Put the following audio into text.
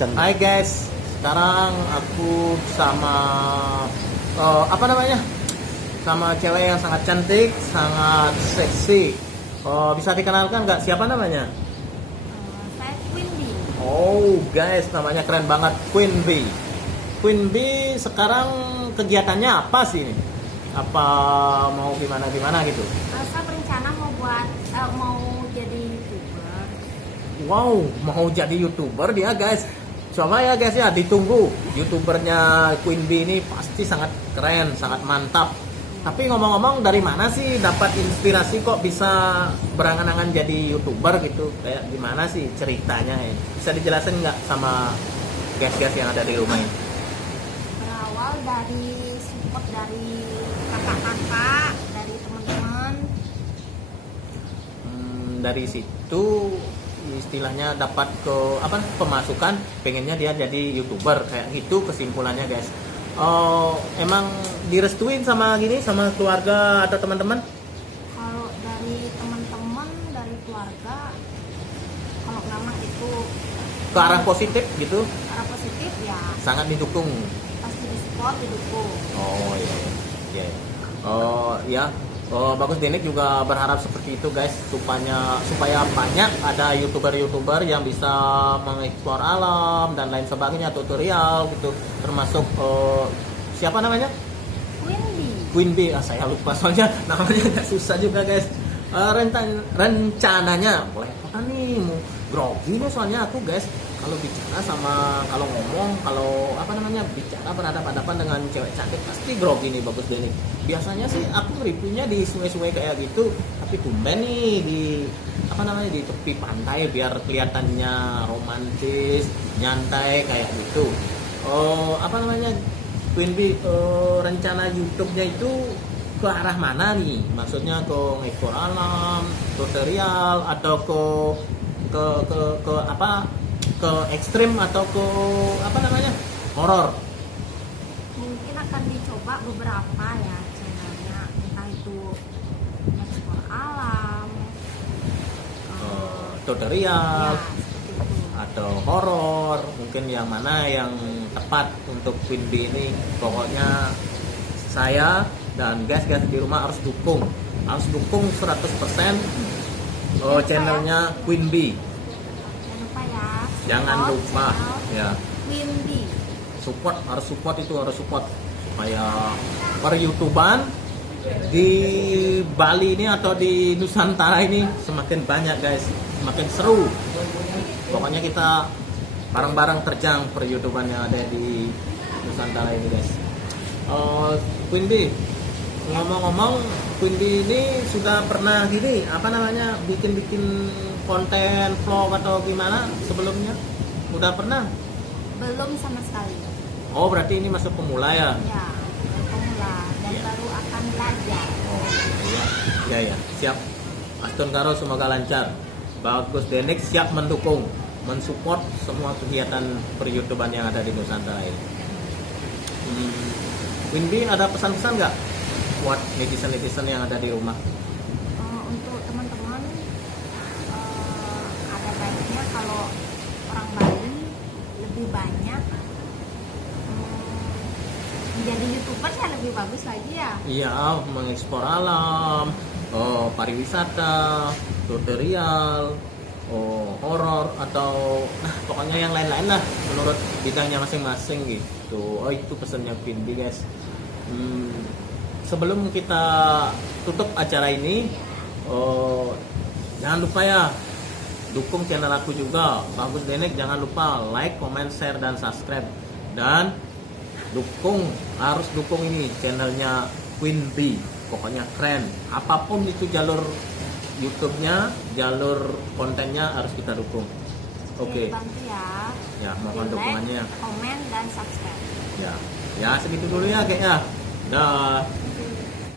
Hai guys, sekarang aku sama apa namanya? Sama cewek yang sangat cantik, sangat seksi. Bisa dikenalkan nggak siapa namanya? Saya Queen Bee. Oh guys, namanya keren banget, Queen Bee. Queen Bee sekarang kegiatannya apa sih ini? Apa mau gimana gitu? Saya berencana mau jadi YouTuber. Wow, mau jadi YouTuber dia guys. Coba ya guys ya, ditunggu YouTubernya Queen Bee ini pasti sangat keren, sangat mantap. Tapi ngomong-ngomong, dari mana sih dapat inspirasi kok bisa berangan-angan jadi YouTuber gitu? Kayak gimana sih ceritanya ya? Bisa dijelasin nggak sama guys-guys yang ada di rumah ini? Berawal dari support dari kakak-kakak, dari teman-teman. Dari situ istilahnya dapat ke apa pemasukan, pengennya dia jadi YouTuber kayak gitu kesimpulannya guys. Emang direstuin sama keluarga atau teman-teman? Kalau dari teman-teman, dari keluarga, kalau memang itu Ke arah positif gitu, arah positif ya sangat didukung. pasti disupport, didukung. Oh iya, iya. Ya. Bagus Denik juga berharap seperti itu guys, supaya banyak ada YouTuber yang bisa mengeksplor alam dan lain sebagainya, tutorial gitu, termasuk siapa namanya? Queen Bee. Queen Bee. Saya lupa soalnya namanya agak susah juga guys. Rencananya boleh apa nih, mau grogi nih soalnya aku guys, kalau bicara kalau ngomong, kalau apa namanya, bicara berhadapan-hadapan dengan cewek cantik pasti grogi nih Bagus Denik. Biasanya sih aku reviewnya di sungai-sungai kayak gitu, tapi tumben nih di apa namanya, di tepi pantai biar kelihatannya romantis, nyantai kayak gitu. Apa namanya, Queen Bee, rencana YouTube-nya itu ke arah mana nih? Maksudnya ke ngekor alam, tutorial, atau ke apa? Ke ekstrim atau ke apa namanya? Horor. Mungkin akan dicoba beberapa ya channelnya, entah itu ekspor alam, Tutorial ya seperti itu. atau horor, mungkin yang mana yang tepat untuk Queen Bee ini. Pokoknya saya dan guys di rumah harus dukung 100% channelnya Queen Bee. Jangan lupa ya, Jangan lupa channel ya, Queen Bee. harus support supaya per-YouTuban di Bali ini atau di Nusantara ini semakin banyak guys, semakin seru. Pokoknya kita bareng-bareng terjang per-YouTuban yang ada di Nusantara ini guys. Queen Bee, ngomong-ngomong, Queen Bee ini sudah pernah apa namanya, bikin konten vlog atau gimana sebelumnya? Udah pernah? Belum sama sekali. Oh, berarti ini masuk pemula ya? Ya, baru pemula dan baru akan belajar. Oh iya, siap. Aston Karo semoga lancar. Bagus Denik siap mendukung, mensupport semua kegiatan per-YouTuban yang ada di Nusantara ini. Queen Bee, ada pesan-pesan nggak buat netizen yang ada di rumah? Untuk teman-teman, ada baiknya kalau orang Bali lebih banyak menjadi YouTuber ya, lebih bagus lagi ya. Iya, mengeksplor alam, pariwisata, tutorial, horor, atau pokoknya yang lain-lain lah menurut bidangnya masing-masing gitu. Itu pesannya Queen Bee guys. Sebelum kita tutup acara ini, jangan lupa ya, dukung channel aku juga, Bagus Denik. Jangan lupa like, comment, share, dan subscribe. Dan harus dukung ini channelnya Queen Bee. Pokoknya keren. Apapun itu jalur YouTube-nya, jalur kontennya harus kita dukung. Oke. Bantu ya. Ya, mohon Di like, dukungannya. komen, dan subscribe. Ya segitu dulu ya kayaknya. Dah.